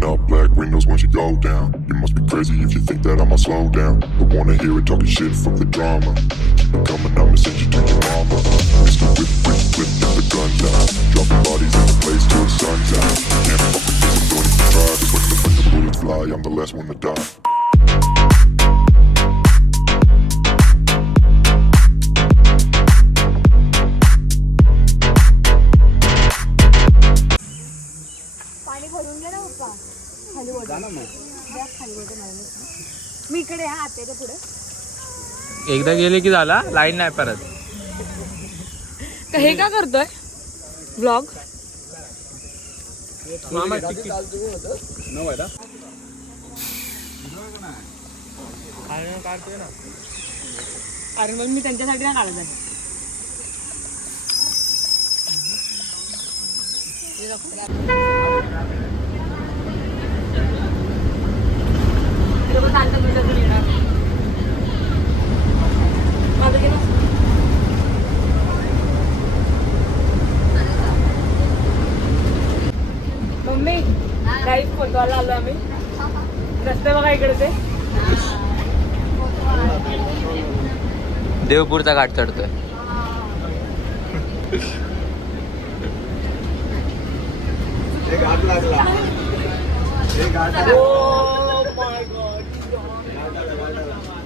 Pulling up black windows once you go down. You must be crazy if you think that I'ma slow down. Don't wanna hear it talking shit, fuck the drama. Keep it coming, I'ma send you to your mama. Mr. Whip, whip, flip, get the guns out. Dropping bodies in the place till the sun's out. Can't fuck with this, I'm going to try. Just when the bullets fly, I'm the last one to die. मी इकडे आत्याच्या पुढे एकदा गेले की झाला, line नाही परत. हे का करतोय व्लॉग? अरे मग मी त्यांच्यासाठी ना काढत आहे. मम्मी लाईव्ह फोटोला आलो आम्ही. रस्ते बघा इकडचे. देवपूरचा घाट चढतोय.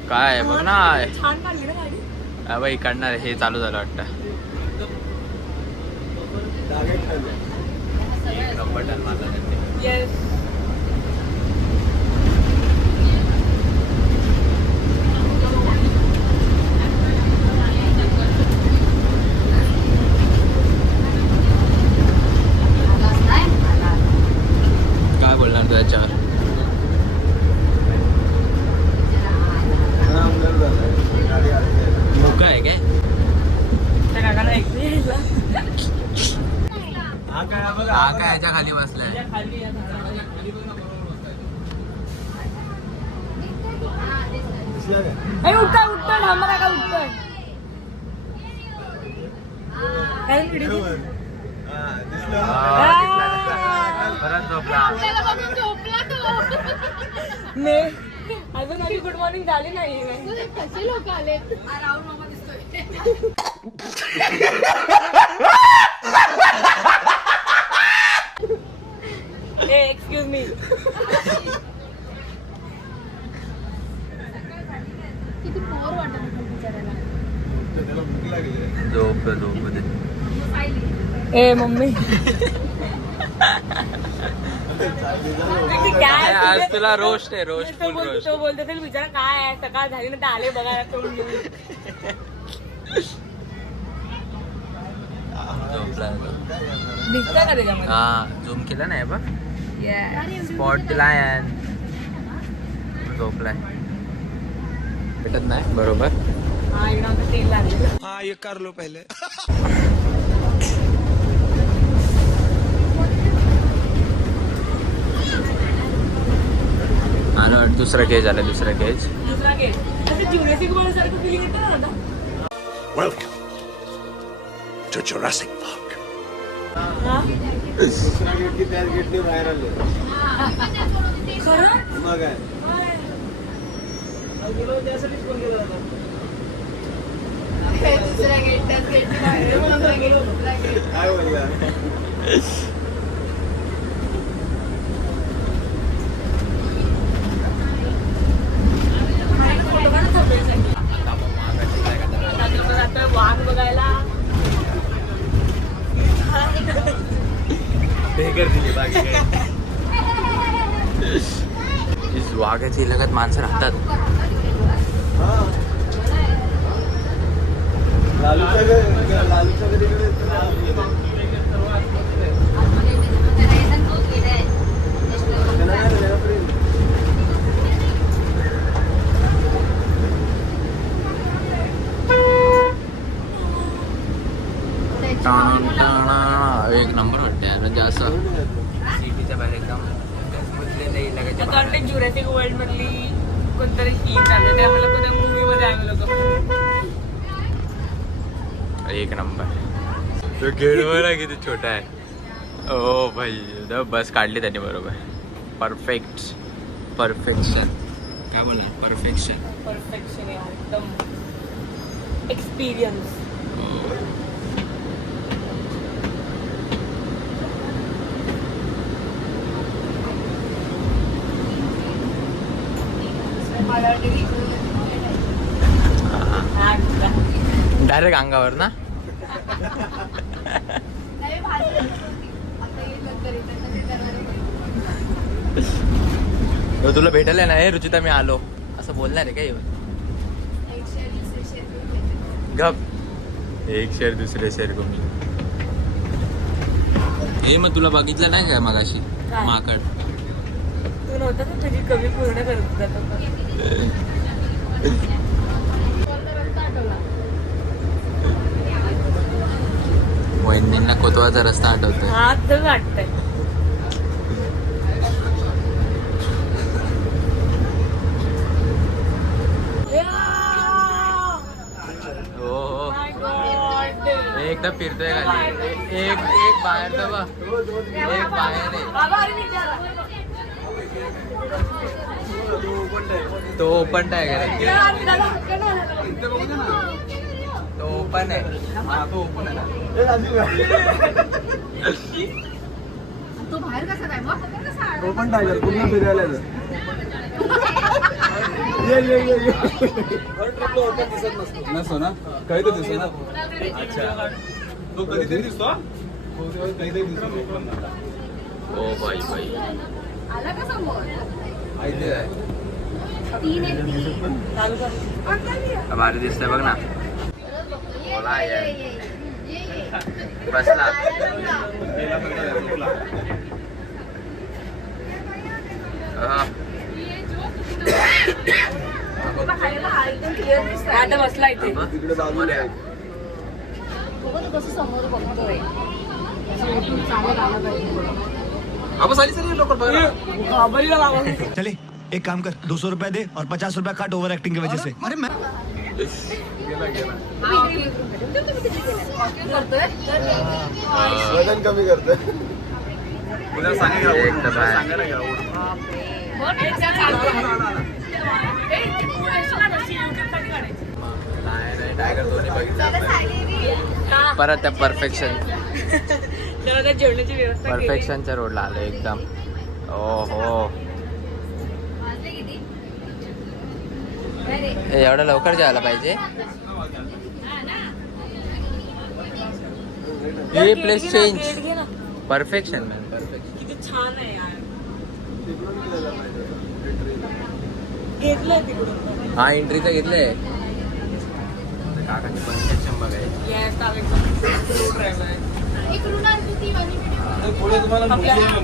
काय बघ ना, छान काढली ना गाडी. बाई काढणार. हे चालू झालं वाटतं. बटन मारलं. येस. काय बोलणार तू याच्यावर? मुका आहे काय? हा काय याच्या खाली बसलाय. उठतोय उठतोय थांबा काका उठतोय. परत झोपला. अजून माझी गुड मॉर्निंग झाली नाही. कसे लोक आले? राहुल मामा दिसतोय. Excuse me. किती बोर वाटत होतं बिचाऱ्याला. झोप ए मम्मी काय आज तुला रोस्ट आहे. रोस्ट फुल रोस्ट. तो बोलतो असेल बिचारा काय आहे, सकाळ झाली ना तर आले बघा तोंड घेऊन. झोपला. दिसतं का त्याच्यामध्ये? हा झूम केला नाही बघ. स्पॉट दिलाय. झोपलाय. भेटत नाही बरोबर. हा एकदम आमचं तेल लागलं. हाँ ये कर लो पहले. आणि दुसरा केज आला. दुसरा केज. दुसरा गेट असं ज्युरेसिक वर्ल्ड सारखं फिलिंग येतं ना आता. Welcome to Jurassic Park. हा? दुसरा गेट की त्याच गेटने बाहेर आले. खरं? मग काय दुसऱ्या गेट त्याच गेटने बाहेर काय बोलला? वाघ बघायला. वाघाच्या इलाक्यात माणसं राहतात. लालूच्या घरी एक नंबर वाटते म्हणजे असं सिटीच्या बाहेर एकदम ज्युरेसिक वर्ल्ड मधली कोणतरी सीन झालं ते आम्हाला कोणत्या मूवी मध्ये आम्ही लोक. एक नंबर. तो गेट बघा किती छोटा आहे. ओ भाई बस काढली त्यांनी बरोबर. परफेक्शन काय बोला परफेक्शन परफेक्शन आहे एकदम एक्सपिरियन्स. डायरेक्ट अंगावर ना. नाही, भाजी होती. आता येईल नंतर इथं ते करणार आहे. तुला भेटायला ना हे रुचिता मी आलो असं बोलणार आहे काय एक शेर, दुसरे शेर घेऊन येते. गप. एक शेर दुसरे शेर कमी. हे मग तुला बघितलं नाही काय मगाशी काय? माकड. तू नव्हता का तुझी कमी पूर्ण करत जातो. कोणता रस्ता आठवला? वहिनींना कोतवाचा रस्ता आठवतोय. हा तर वाटतंय. हो हो My God. एकदा फिरतोय खाली. एक बाहेर तर बघ. एक बाहेर आहे. बाबा, अरे विचारा. तो ओपन आहे का तो ओपन आहे. हा तो ओपन आहे ना. तो बाहेर कसा काय मग? कसा आला? ओपन टायगर पूर्ण फिरायला आहे. ये ओपन दिसत नसतो ना. काही तर दिसतो ना. अच्छा तो कधीतरी दिसतो. कधीतरी दिसतो ओपन. ओ बाई आला का समोर? माहिती आहे. 3 आहे 3. चालू कर. भारी दिसतंय बघ ना. बोला ये, यार. ये, ये, ये, ये. बसला. आता बसला इथे. तिकडे बाजूला आहे. बघा तू कसं समोर बघतोय. चालत आला पाहिजे. घाबरला बाबा. चले एक काम कर 200 रुपया दे और 50 रुपया काट ओवर एक्टिंग की वजह से. अरे मैं करतोय वजन कमी करतोय. एकदम आहे. टायगर दोन्ही बघितलं. परत त्या परफेक्शन तेव्हा जेवणाची व्यवस्था केली. परफेक्शनच्या रोडला आलो एकदम. ओहो एवढं लवकर जायला पाहिजे. हे प्लेस चेंज. गेट घे ना. Perfection man perfection. किती छान आहे यार. घेतलंय तिकडून. हा एंट्रीचं घेतलंय. काकाची परफेक्शन बघायची. Yes, I'm एकदम driver आहे. इकडून आली ती वाली video. पुढे तुम्हाला आपल्या- म्युझियम आहे.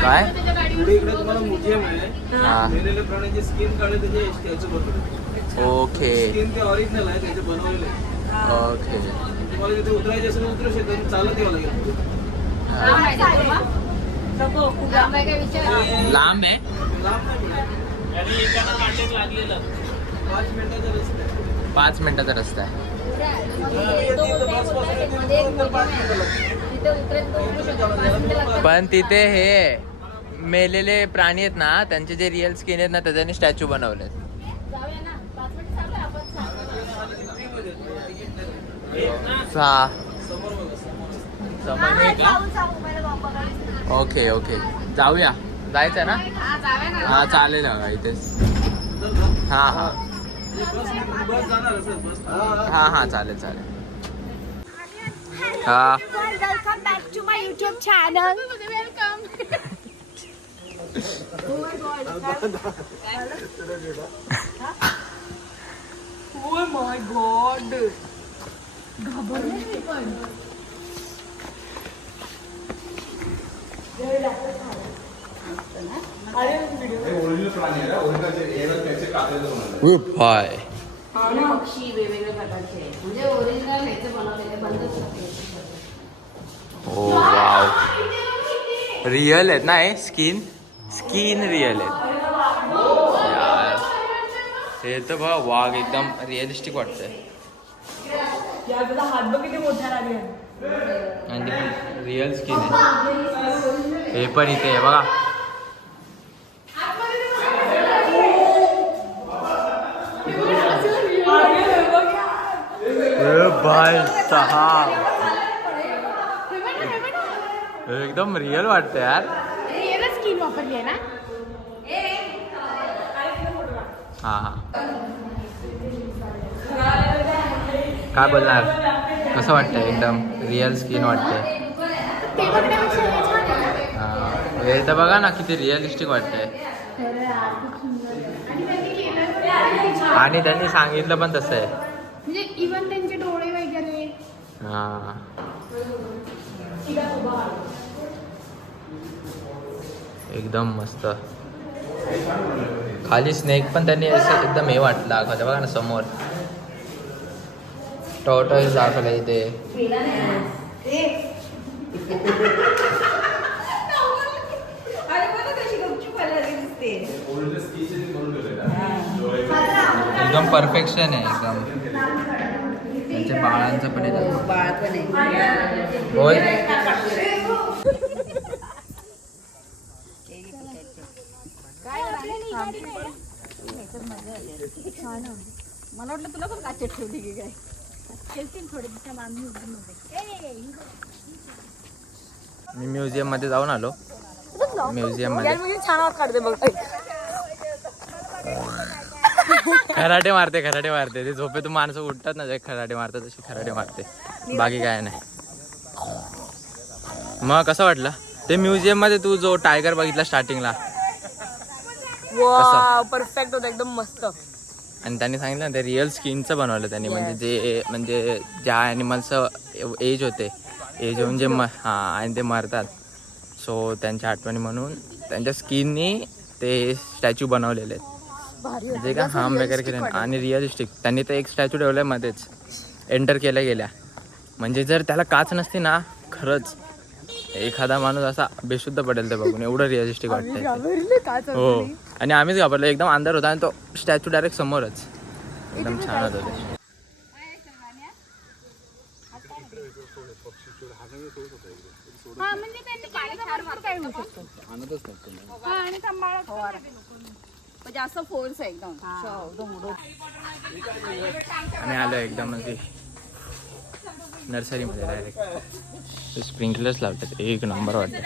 काय? त्याच्या गाडीवर पुढे इकडे तुम्हाला म्युझियम आहे. हा मेलेले प्राण्यांची स्किन काढले त्याचे त्याचं बनवलं. ओके स्किन ते ऑरिजिनल आहे त्याचे बनवलेले आहे. ओके. तुम्हाला तिथे उतरायचे असेल तर उतरू शकता. चालत यावं लागेल. लांब आहे का तुला? नको, खूप लांब आहे का विचार? लांब आहे. लांब नाही पुढे. आणि एकाला कांटेक लागलेलं. 5 मिनिटाचा रस्ता आहे. 5 मिनिटाचा रस्ता आहे. पण तिथे हे मेलेले प्राणी आहेत ना त्यांचे जे रिअल स्किन आहेत ना त्याच्याने स्टॅच्यू बनवले. ओके ओके जाऊया. जायचं ना. हा चालेल ना इथेच. हा हा बस जाणार असेल बस. हा हा चालेल चालेल. हा welcome back to my YouTube channel. Welcome. Oh my God. Hi. पक्षी वेगवेगळ्या प्रकारचे म्हणजे ओरिजिनल ह्याचे बनवलेले बंदच ओ वाव. रिअल आहेत ना हे स्किन रिअल आहेत यार. हे तर बघ वाघ एकदम रिअलिस्टिक वाटतंय. यार तुझा हात बघ किती मोठा लागेल. आणि रिअल स्किन आहे. हे पण इथे आहे बघा. भाई साहब एकदम रिअल वाटतं यार. रिअलच स्किन वापरली आहे ना. हा हा काय बोलणार कसं वाटतंय एकदम रिअल स्किन वाटतंय. ते बघण्यापेक्षा हे छान आहे. हा वेळ तर बघा ना किती रिअलिस्टिक वाटतंय. खरं यार, खूप सुंदर. आणि त्यांनी केलं किती छान. आणि त्यांनी सांगितलं पण तसं आहे. म्हणजे इवन त्यांचे डोळे वगैरे. हा एकदम मस्त. खाली स्नेक पण त्यांनी असं एकदम हे वाटलं दाखवलं बघा ना समोर. टॉर्टॉइस दाखवलं इथे. एकदम परफेक्शन आहे एकदम. त्यांच्या बाळांचं पण होय. मला वाटलं तुला पण काचेत ठेवली की काय. खेळतील थोडे तिच्या मामी मी म्युझियम मध्ये जाऊन आलो. म्युझियम मध्ये छान काढते बघ. खराटे मारते ते झोपेतून माणसं उठतात ना जे खराटे मारतात तशी खराटे मारते. बाकी काय नाही. मग कसं वाटलं ते म्युझियम मध्ये तू जो टायगर बघितला स्टार्टिंगला. परफेक्ट होतं एकदम मस्त. आणि त्यांनी सांगितलं ना ते रिअल स्किनचं बनवलं त्यांनी. म्हणजे ज्या ॲनिमल्सचं एज होते एज होऊन जे आणि ते मरतात. सो त्यांच्या आठवणी म्हणून त्यांच्या स्किननी ते स्टॅच्यू बनवलेले आहेत. जे काय हार्म वगैरे केले नाही. आणि रिअलिस्टिक त्यांनी तर एक स्टॅच्यू ठेवलाय मध्येच एंटर केल्या गेल्या. म्हणजे जर त्याला काच नसती ना खरंच एखादा माणूस असा बेशुद्ध पडेल ते बघून. एवढं रिअलिस्टिक वाटतंय. हो आणि आम्हीच घाबरलो. एकदम अंधार होता आणि तो स्टॅच्यू डायरेक्ट समोरच. एकदम छान होतं ते. म्हणजे त्यांनी काय होऊ शकतो. आणि सांभाळत जास्त फोर्स आहे एकदम. आणि आलो एकदम नर्सरीमध्ये डायरेक्ट स्प्रिंकलर्स लावतात. एक नंबर वाटतं.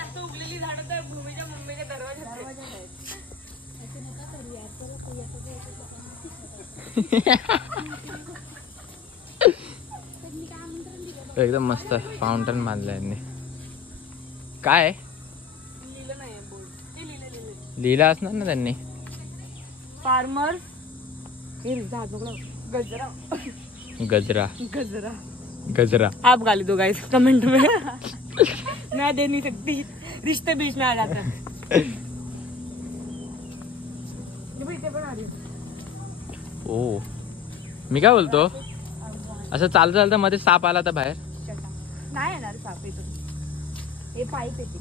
एकदम मस्त फाउंटन बांधलं यांनी. काय लिहिलं असणार ना त्यांनी. फार्मर गजरा गजरा गजरा आप गाली दो गाइस कमेंट में. मैं दे नहीं सकती. रिश्ते बीच में आ जाता है. ओ मी काय बोलतो असं चालतं मध्ये साप आला तर बाहेर. नाही येणार साप इथून. हे पाईप येते.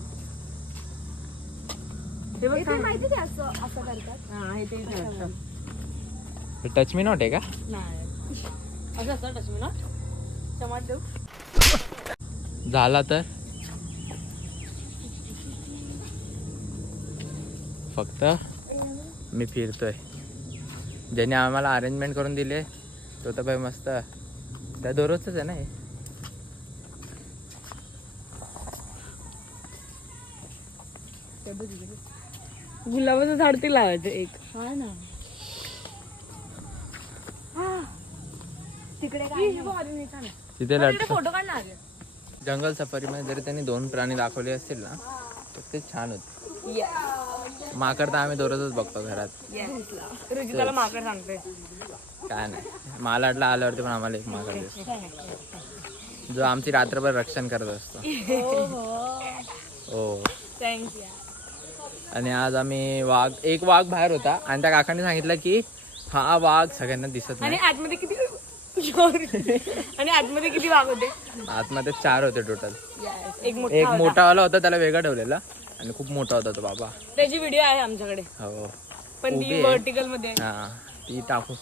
हे बघ ते माहिती आहे असं असं करतात. हा हे तेच वाटतं. टच मी नॉट आहे का. नाही असं असं टच मी ना टमाट देऊ. झाला तर फक्त मी फिरतोय. ज्याने आम्हाला अरेंजमेंट करून दिले तो तर भाई मस्त त्या दररोजच आहे ना हे. गुलाबाचं झाड ते लावायचं एक. हा ना. तिकडे काय तिथे लटक. फोटो काढणार. जंगल सफारीमध्ये जरी त्यांनी 2 प्राणी दाखवले असतील ना तर ते छान होते. माकड तर आम्ही दररोजच बघतो घरात. रुचिताला माकड सांगते. काय नाही मालाडला आल्यावरती पण आम्हाला एक माकड दिसतो जो आमची रात्रभर रक्षण करत असतो. हो थँक्स. आणि आज आम्ही एक वाघ बाहेर होता आणि त्या काकांनी सांगितलं की हा वाघ सगळ्यांना दिसत आणि नाही. आतमध्ये किती वाघ होते. आतमध्ये 4 होते टोटल. एक एक मोठावाला होता त्याला वेगळा ठेवलेला आणि खूप मोठा होता तो बाबा. त्याची व्हिडिओ आहे आमच्याकडे हो पण उभी ती आहे. व्हर्टिकल मध्ये. हा ती टाकू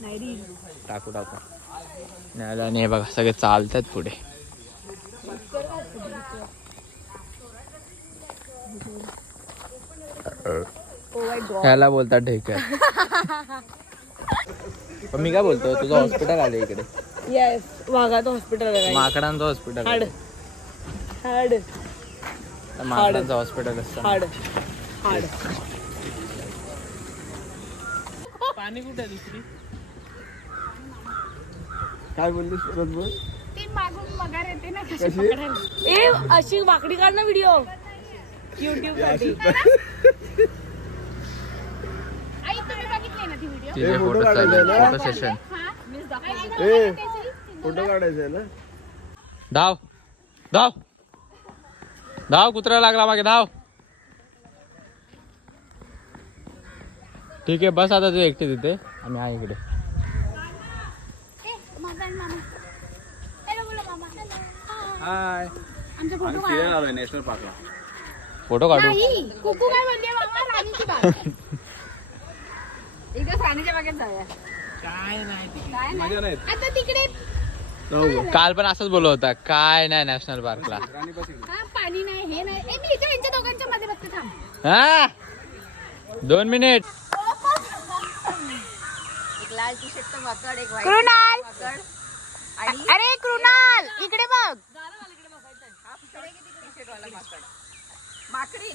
नाही रील. टाकू आणि हे बघा सगळे चालतात पुढे. ह्याला बोलतात ढेकर. पण मी काय बोलतो तुझं हॉस्पिटल आलं इकडे. येस वाघाचं हॉस्पिटल आहे. माकडांचं हॉस्पिटल. हाड हाड माकडांचं हॉस्पिटल असतं. हाड हाड. पाणी कुठे आहे दुसरी? काय बोललीस परत बोल. ती मागून मगार येते ना कशी पकडायला. ए अशी वाकडी काढ ना व्हिडिओ युट्यूब साठी. आई तुम्ही बघितली ना ती व्हिडिओ? तिचे फोटो चालले. Photo session. मीच दाखवली. फोटो काढायचा ना. धाव धाव धाव. कुत्रा लागला मागे धाव. ठीक आहे बस आता तू एकटे तिथे आम्ही आहे इकडे. हाय. आमचा फोटो फिरायला आलोय नॅशनल पार्कला. फोटो काढू. नाही कुकू काय म्हणते मामा राणीची बाग. एकदा राणीच्या बागेत जाऊया. काय नाही मजा नाही. आता तिकडे काल पण असंच बोलत होता काय नाही नॅशनल पार्कला. हा पाणी नाही हे नाही. ए, मी इथे यांच्या दोघांच्या मध्ये बसते थांब. हा 2 मिनिट. एक लाल टी शर्ट माकड एक कृणाल माकड. अरे कृणाल इकडे बघ. माकडी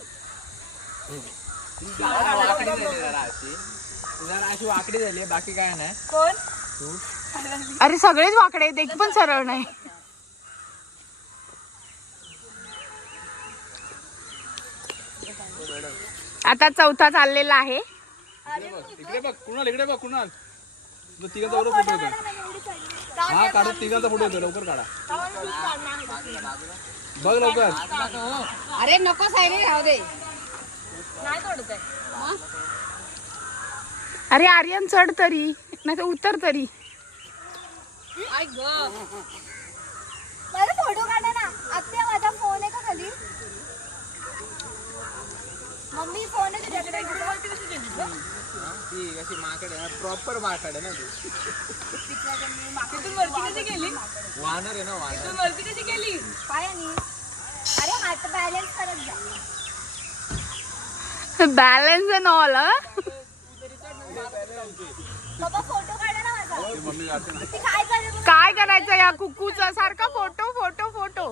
अशी वाकडी झाली बाकी काय नाही. कोण? अरे सगळेच वाकडे आहेत एक पण सरळ नाही. आता चौथा चाललेला आहे. इकडे बघ कुणाल. इकडे बघ कुणाल. तिघांचा फोटो होतो. हा काढा तिघांचा फोटो होतो. लवकर काढा. बघ लवकर. अरे नको सायरे राहू दे. अरे आर्यन चढ तरी नाही तर उतर तरी. बरं फोटो काढा ना. आत्या माझा फोन आहे का खाली? मम्मी फोन आहे तुझ्याकडे. कशी माकड आहे प्रॉपर माकड आहे ना तू. तिथून वरती कशी गेली? वानर आहे ना वानर. तिथून वरती कशी गेली? पायानी. अरे हात बॅलन्स करत जा. Balance and all. बाबा फोटो काढा ना माझा. मम्मी काढते ना. ती काय करत काय करायचं या कुकूचा सारखा फोटो फोटो फोटो.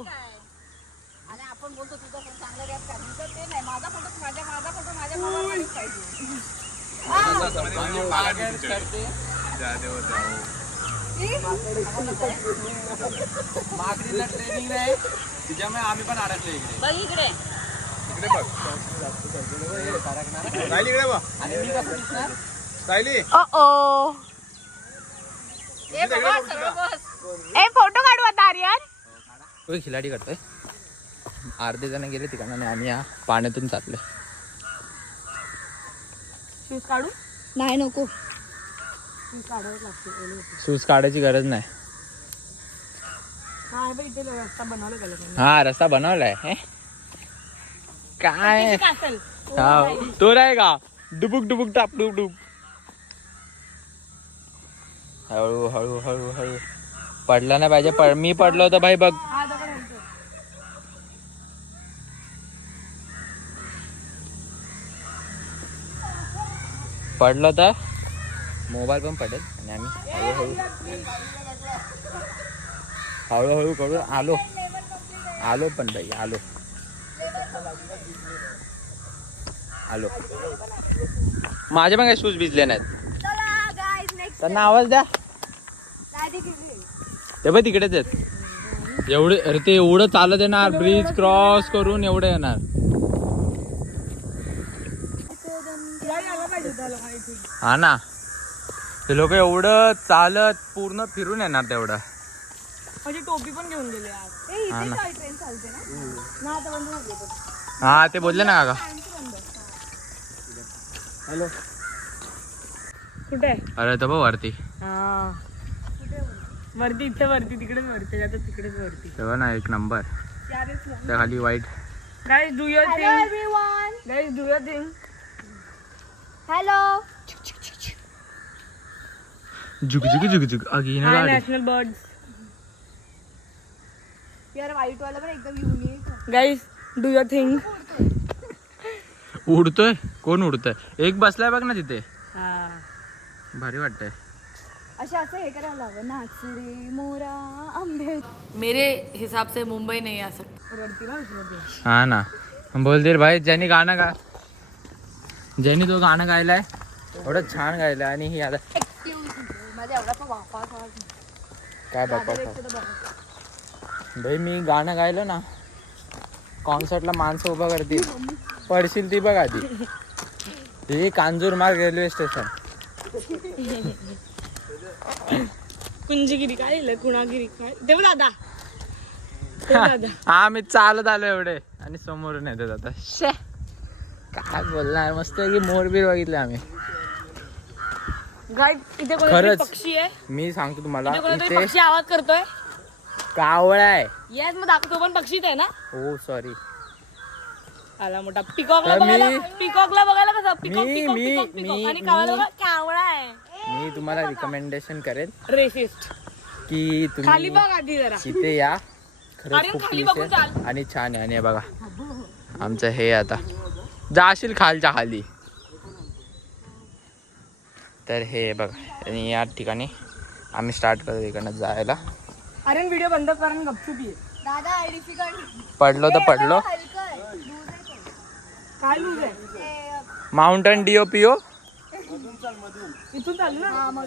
आणि आपण बोलतो तुझा फोटो चांगला रॅप करायचं ते नाही. माझा फोटो माझ्या मोबाईलमध्येच पाहिजे. माकडीला ट्रेनिंग नाही तिच्यामुळे आम्ही पण अडकलो इकडे. बघ इकडे. इकडे बघ. सायली इकडे बघ. आणि मी कसं दिसणार? सायली ओ ए बाबा सरळ बस. ए फोटो काढू आता आर्यन. तो खिलाडी करतोय. अर्धे जण गेले तिकडनं आणि आम्ही या पाण्यातून चाललोय. शूज काढू? नाही नको. शूज काढायची गरज नाही. हा बघ इथे रस्ता बनवला गेला. हा रस्ता बनवलाय. हे? काय असेल हा तो नाही का डुबुक डुबुक टाप डुब डुब. हळू हळू हळू हळू. पडला नाही पाहिजे. मी पडलो होतो भाई बघ. हा दगड आहे. पडलो तर मोबाईल पण पडेल. आणि आम्ही हळूहळू हळूहळू करून आलो पण भाई आलो. माझे पण काही शूज भिजले नाहीत. चला गाईज नेक्स्ट. त्यांना आवाज द्या. नाही तिकडे. ते बघ तिकडेच आहेत. एवढे अरे ते एवढं चालत येणार ब्रिज क्रॉस करून एवढं येणार. हा ना ते लोक एवढं चालत पूर्ण फिरून येणार तेवढं. माझी टोपी पण घेऊन गेले आज. हा ना ट्रेन चालते ना. आता बंद झाली. हा ते बोलले ना काका. हॅलो. कुठे आहे? अरे तो बघ वरती. हा वरती इथे वरती तिकडेच वरती आता तिकडेच वरती. तेव्हा ना एक नंबर त्या खाली वाईट. Guys do your hello thing. Everyone. Guys do your thing. Hello. झुक झुक झुक झुक अगेन हाय गाडी. National birds. यार व्हाईट वाला पण एकदम unique. Guys do your thing. उडतोय कोण उडतोय. एक बसलाय बघ ना तिथे. हा भारी वाटतंय. असं हे करायला हवं, नाच रे मोरा आंबे. मेरे हिसाब से मुंबई नहीं आ सकता. हा ना. बोलतील भाई ज्यांनी गाणं ज्यांनी तो गाणं गायलाय एवढं छान गायलं आणि ही आता माझ्या एवढा पण वापा काय बाप्पा भाई मी गाणं गायलं ना कॉन्सर्टला माणसं उभं करतील पडशील ती बघ आधी. हे कांजूरमार्ग रेल्वे स्टेशन. कुंजगिरी काय लिहिलंय, कुणागिरी काय देव दादा. हा मी चालत आलो एवढे आणि समोरून येतात आता. शे काय बोलणार, मस्त की मोरबीर बघितले आम्ही. गाय इथे कोणतरी खरंच. पक्षी आहे, मी सांगतो तुम्हाला इथे कोणतरी इथे पक्षी आवाज करतोय. कावळा आहे. येस मग दाखवतो पण पक्षीच आहे ना. हो सॉरी. आला मोठा पिकॉकला तर मी- बघायला, पिकॉकला बघायला कसं पिकॉक मी- पिकॉक मी- पिकॉक पिकॉक मी- आणि कावळा मी- बघा कावळा आहे. मी तुम्हाला रिकमेंडेशन करेन रेसिस्ट. की खाली तुम्ही बघ आधी जरा. इथे या. खरंच अरे खूप खाली peace बघून आहे चाल. आणि छान आहे. आणि हे बघा आमचं हे आता जाशील खालच्या खाली तर हे बघा. आणि या ठिकाणी आम्ही स्टार्ट करतो इकडनं जायला. अरे व्हिडिओ बंद कर आणि गपचूप ये. दादा आयडीसी कार्ड पडलो तर पडलो. हलकं आहे, लूज आहे ते. काय लूज आहे ते, माउंटन DOPO. इथून चालू ना.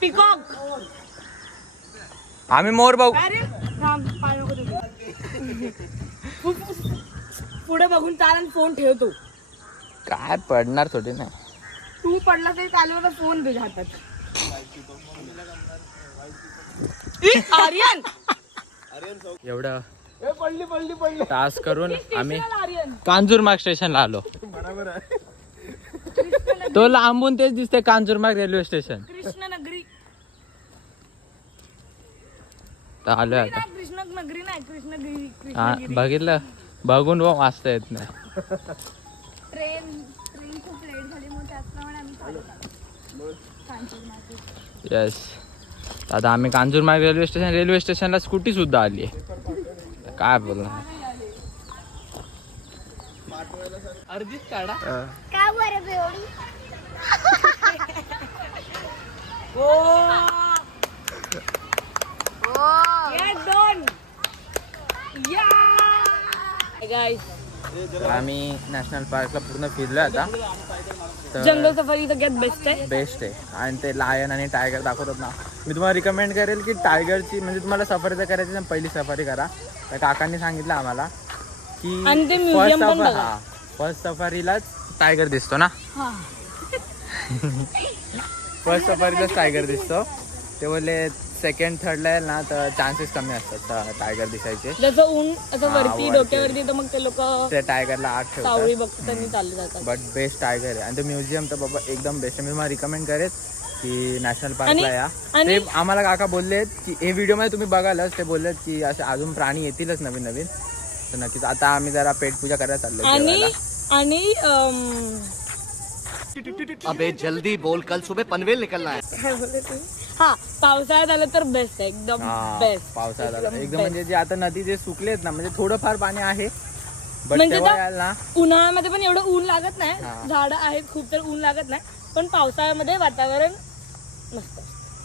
पिकॉक. आम्ही मोर बघू. अरे थांब, पाय नको तुझे. पुढे बघून चाल आणि फोन ठेवतो. काय पडणार थोडी नाही. तू पडला तरी चालू ना, फोन तुझ्या हातात. आर्यन एवढं तास करून आम्ही आर्यन कांजूरमार्ग स्टेशनला आलो. तो लांबून तेच दिसते कांजूरमार्ग रेल्वे स्टेशन. कृष्णनगरी. तर आलोय आता. कृष्णनगरी नाही, कृष्णगिरी. हा कृष्णगिरी. बघितलं बघून बघ वाचता येत नाही. ट्रेन खूप लेट झाली म्हणून त्याचप्रमाणे आम्ही चालत आलो. कांचनमार्ग. येस. आता आम्ही कांजूरमार्ग रेल्वे स्टेशनला स्कूटी सुद्धा आली आहे. काय बोलणार. अर्धीच काढा. काय बरं बेवडी. ये दोन. या गाइस, तर आम्ही नॅशनल पार्कला पूर्ण फिरलो आता. तर जंगल सफारी सगळ्यात बेस्ट आहे. बेस्ट आहे. आणि ते लायन आणि टायगर दाखवतात ना. मी तुम्हाला रिकमेंड करेल की टायगरची म्हणजे तुम्हाला सफारी जर करायची ना पहिली सफारी करा. तर काकांनी सांगितलं आम्हाला की आणि ते museum पण बघा. फर्स्ट सफारीलाच टायगर दिसतो ना. फर्स्ट सफारीलाच टायगर दिसतो. ते बोलले सेकंड थर्डला येईल ना तर चान्सेस कमी असतात टायगर दिसायचे. जसं ऊन असं वरती वरती. डोक्यावरती तर मग ते लोक ते टायगरला आत सावळी ठेवतात. बघतात आणि चालले जातात. बट बेस्ट टायगर आहे. आणि ते म्युझियम तर बाबा एकदम बेस्ट आहे. मी तुम्हाला रिकमेंड करेन की नॅशनल पार्कला या. आणि- ते आम्हाला काका बोललेत की हे व्हिडिओमध्ये तुम्ही बघालच. ते बोललेत की असे अजून प्राणी येतीलच नवीन नवीन. तर नक्कीच आता आम्ही जरा पेट पूजा करायला चाललो. आणि अबे जल्दी बोल, कल सुबह पनवेल निकलना है. काय बोलते तुम्ही? हा पावसाळ्यात आलं तर बेस्ट आहे, एकदम बेस्ट. पावसाळ्यात एकदम म्हणजे जे आता नदी जे सुकलेत ना म्हणजे थोडंफार पाणी आहे. बट म्हणजे तेव्हा आता याल ना उन्हाळ्यामध्ये पण एवढं ऊन लागत नाही. हा. झाडं आहेत खूप तर ऊन लागत नाही. पण पावसाळ्यामध्ये वातावरण मस्त.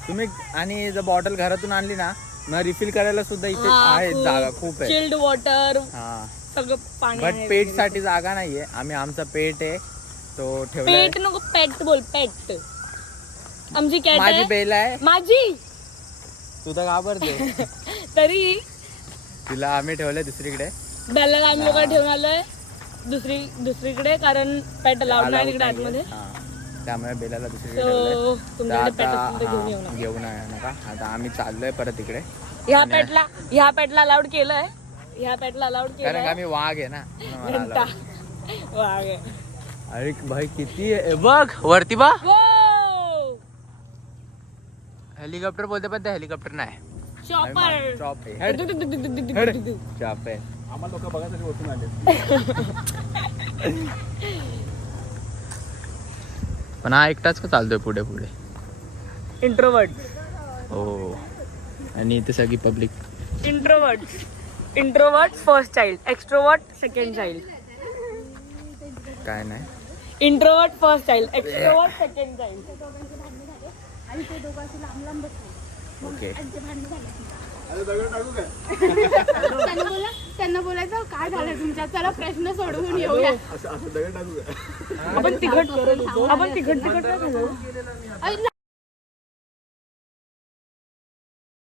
तुम्ही आणि जर बॉटल घरातून आणली ना मग रिफिल करायला सुद्धा इथे आहे जागा खूप आहे. चिल्ड वॉटर हा सगळं पाणी बट आहे. पेट साठी जागा नाहीये. आम्ही आमचा पेट आहे तो ठेवलाय. पेट नको, पेट बोल, पेट. आमची कॅट माझी आहे. बेल आहे. माझी तू तर घाबरते. तरी तिला आम्ही ठेवलंय दुसरीकडे. बेलला आम्ही लोक ठेवून आलोय दुसरीकडे, कारण पेट अलाउड नाही तिकडे आतमध्ये. हा. त्यामुळे बेलाला दुसरीकडे ठेवलंय. सो तर तुमच्याकडे पेट आता असेल तर घेऊन येऊ नका. घेऊन नका. आता आम्ही चाललोय परत इकडे ह्या पेटला अलाउड केलंय. ह्या पेटला अलाउड कारण का केलंय. आम्ही वाघ आहे ना. घंटा वाघ आहे. अरे भाई किती आहे बघ वरती बा. Wow! हेलिकॉप्टर बोलते पण ते हेलिकॉप्टर नाही. चॉपर. चॉप आहे. चॉप आहे. आम्हाला लोक बघायसाठी ओळखून आले. पण हा एकटाच का चालतोय पुढे पुढे. इंट्रोवर्ट. हो. आणि इथे सगळी public. Introvert first child, extrovert second child. काय नाही. Introvert first child, extrovert second child. आणि ते दोघं असे लांब लांब बसले. ओके. त्यांना बोलायचं काय झालं तुमच्या, चला प्रश्न सोडवून येऊया. आपण तिखट नाही खाल्लं.